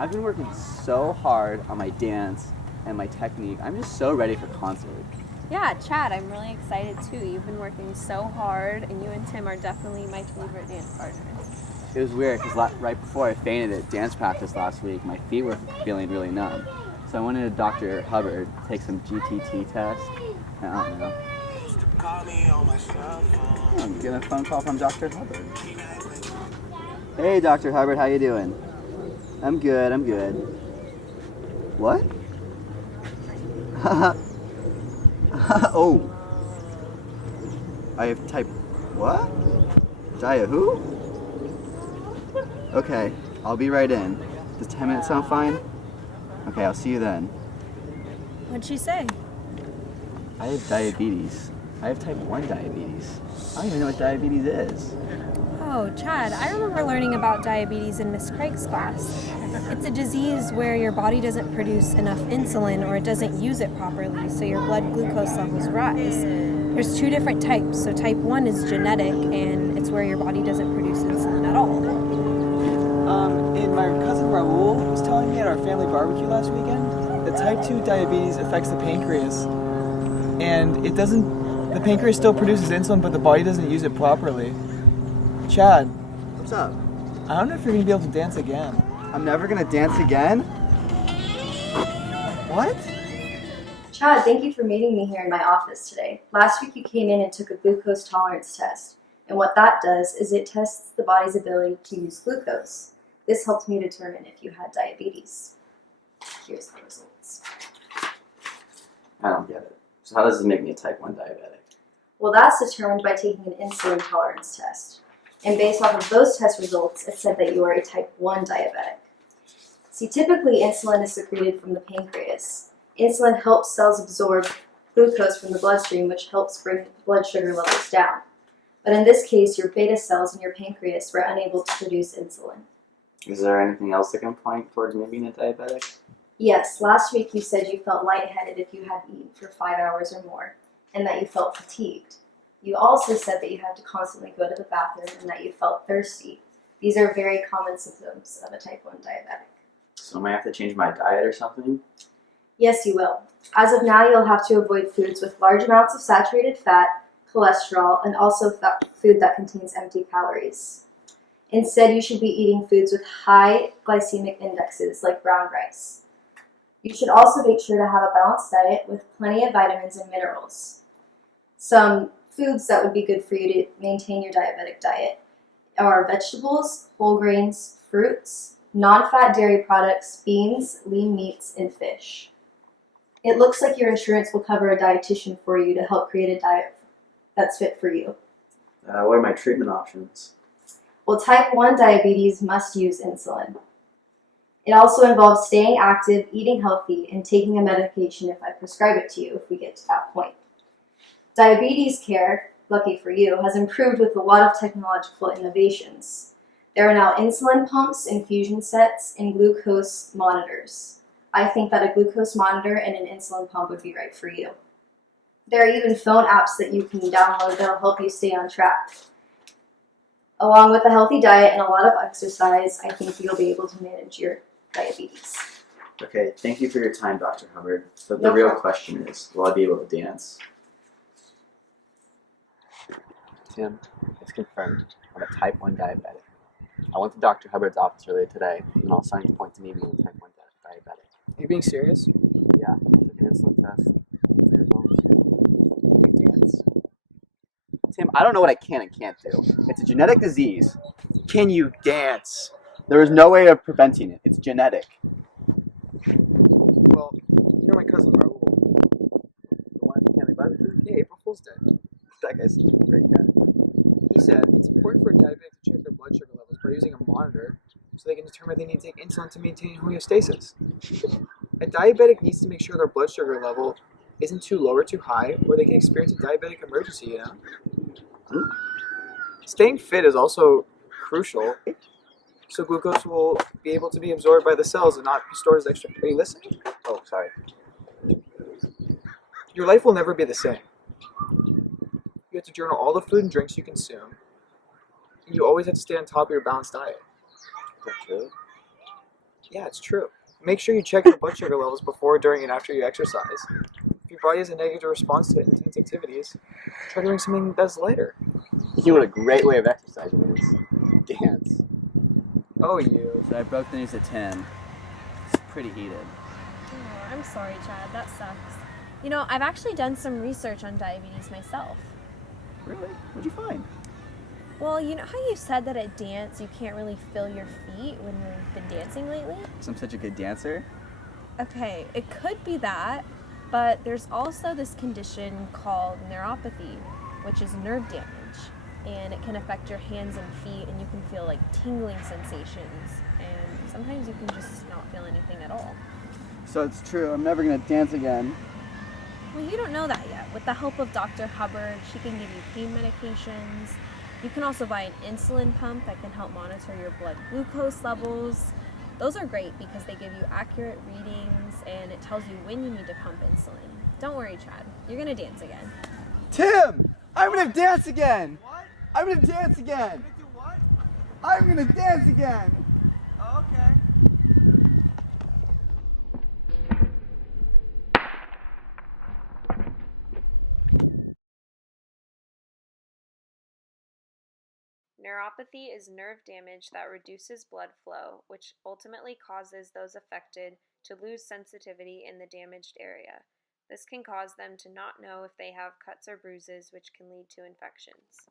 I've been working so hard on my dance and my technique. I'm just so ready for concert. Yeah, Chad, I'm really excited too. You've been working so hard, and you and Tim are definitely my favorite dance partners. It was weird because right before I fainted at dance practice last week, my feet were feeling really numb. So I went to Dr. Hubbard to take some GTT test. I don't know. I'm getting a phone call from Dr. Hubbard. Hey, Dr. Hubbard, how you doing? I'm good, I'm good. What? Oh. I have type what? Dia who? Okay, I'll be right in. Does 10 minutes sound fine? Okay, I'll see you then. What'd she say? I have diabetes. I have type 1 diabetes. I don't even know what diabetes is. Oh, Chad, I remember learning about diabetes in Miss Craig's class. It's a disease where your body doesn't produce enough insulin or it doesn't use it properly, so your blood glucose levels rise. There's 2 different types. So type 1 is genetic, and it's where your body doesn't produce insulin at all. And my cousin Raul was telling me at our family barbecue last weekend that type 2 diabetes affects the pancreas. And the pancreas still produces insulin, but the body doesn't use it properly. Chad, What's up? I don't know if you're going to be able to dance again. I'm never gonna dance again? What? Chad, thank you for meeting me here in my office today. Last week you came in and took a glucose tolerance test. And what that does is it tests the body's ability to use glucose. This helped me determine if you had diabetes. Here's the results. I don't get it. So how does this make me a type 1 diabetic? Well, that's determined by taking an insulin tolerance test. And based off of those test results, it said that you are a type 1 diabetic. See, typically insulin is secreted from the pancreas. Insulin helps cells absorb glucose from the bloodstream, which helps bring blood sugar levels down. But in this case, your beta cells in your pancreas were unable to produce insulin. Is there anything else that can point towards me being a diabetic? Yes, last week you said you felt lightheaded if you had eaten for 5 hours or more, and that you felt fatigued. You also said that you had to constantly go to the bathroom and that you felt thirsty. These are very common symptoms of a type 1 diabetic. So I might have to change my diet or something? Yes, you will. As of now, you'll have to avoid foods with large amounts of saturated fat, cholesterol, and also food that contains empty calories. Instead, you should be eating foods with high glycemic indexes like brown rice. You should also make sure to have a balanced diet with plenty of vitamins and minerals. Some foods that would be good for you to maintain your diabetic diet are vegetables, whole grains, fruits, non-fat dairy products, beans, lean meats, and fish. It looks like your insurance will cover a dietitian for you to help create a diet that's fit for you. What are my treatment options? Well, type 1 diabetes must use insulin. It also involves staying active, eating healthy, and taking a medication if I prescribe it to you if we get to that point. Diabetes care, lucky for you, has improved with a lot of technological innovations. There are now insulin pumps, infusion sets, and glucose monitors. I think that a glucose monitor and an insulin pump would be right for you. There are even phone apps that you can download that will help you stay on track. Along with a healthy diet and a lot of exercise, I think you'll be able to manage your diabetes. Okay, thank you for your time, Dr. Hubbard. But No the real problem. question is, will I be able to dance? Tim, it's confirmed. I'm a type 1 diabetic. I went to Dr. Hubbard's office earlier today, and all signs point to me being a type 1 diabetic. Are you being serious? Yeah, I took an insulin test. The results. Can you dance? Tim, I don't know what I can and can't do. It's a genetic disease. Can you dance? There is no way of preventing it. It's genetic. Well, you know my cousin Raul. The one at the family barbecue? Yeah, April Fool's Day. That guy's such a great guy. He said it's important for a diabetic to check their blood sugar levels by using a monitor so they can determine if they need to take insulin to maintain homeostasis. A diabetic needs to make sure their blood sugar level isn't too low or too high, or they can experience a diabetic emergency, you know? Staying fit is also crucial, so glucose will be able to be absorbed by the cells and not be stored as extra. Are you listening? Oh, sorry. Your life will never be the same. You have to journal all the food and drinks you consume, and you always have to stay on top of your balanced diet. Is that true? Yeah, it's true. Make sure you check your blood sugar levels before, during, and after you exercise. If your body has a negative response to intense activities, try doing something that's lighter. You know what a great way of exercising is? Dance. Oh, you. So I broke the news to Tim. It's pretty heated. Oh, I'm sorry, Chad. That sucks. You know, I've actually done some research on diabetes myself. Really? What'd you find? Well, you know how you said that at dance you can't really feel your feet when you've been dancing lately? Because I'm such a good dancer? Okay, it could be that, but there's also this condition called neuropathy, which is nerve damage. And it can affect your hands and feet, and you can feel like tingling sensations. And sometimes you can just not feel anything at all. So it's true, I'm never gonna dance again. Well, you don't know that yet. With the help of Dr. Hubbard, she can give you pain medications. You can also buy an insulin pump that can help monitor your blood glucose levels. Those are great because they give you accurate readings and it tells you when you need to pump insulin. Don't worry, Chad. You're gonna dance again. Tim! I'm gonna dance again! What? I'm gonna dance again! Do what? I'm gonna dance again! Oh, okay. Neuropathy is nerve damage that reduces blood flow, which ultimately causes those affected to lose sensitivity in the damaged area. This can cause them to not know if they have cuts or bruises, which can lead to infections.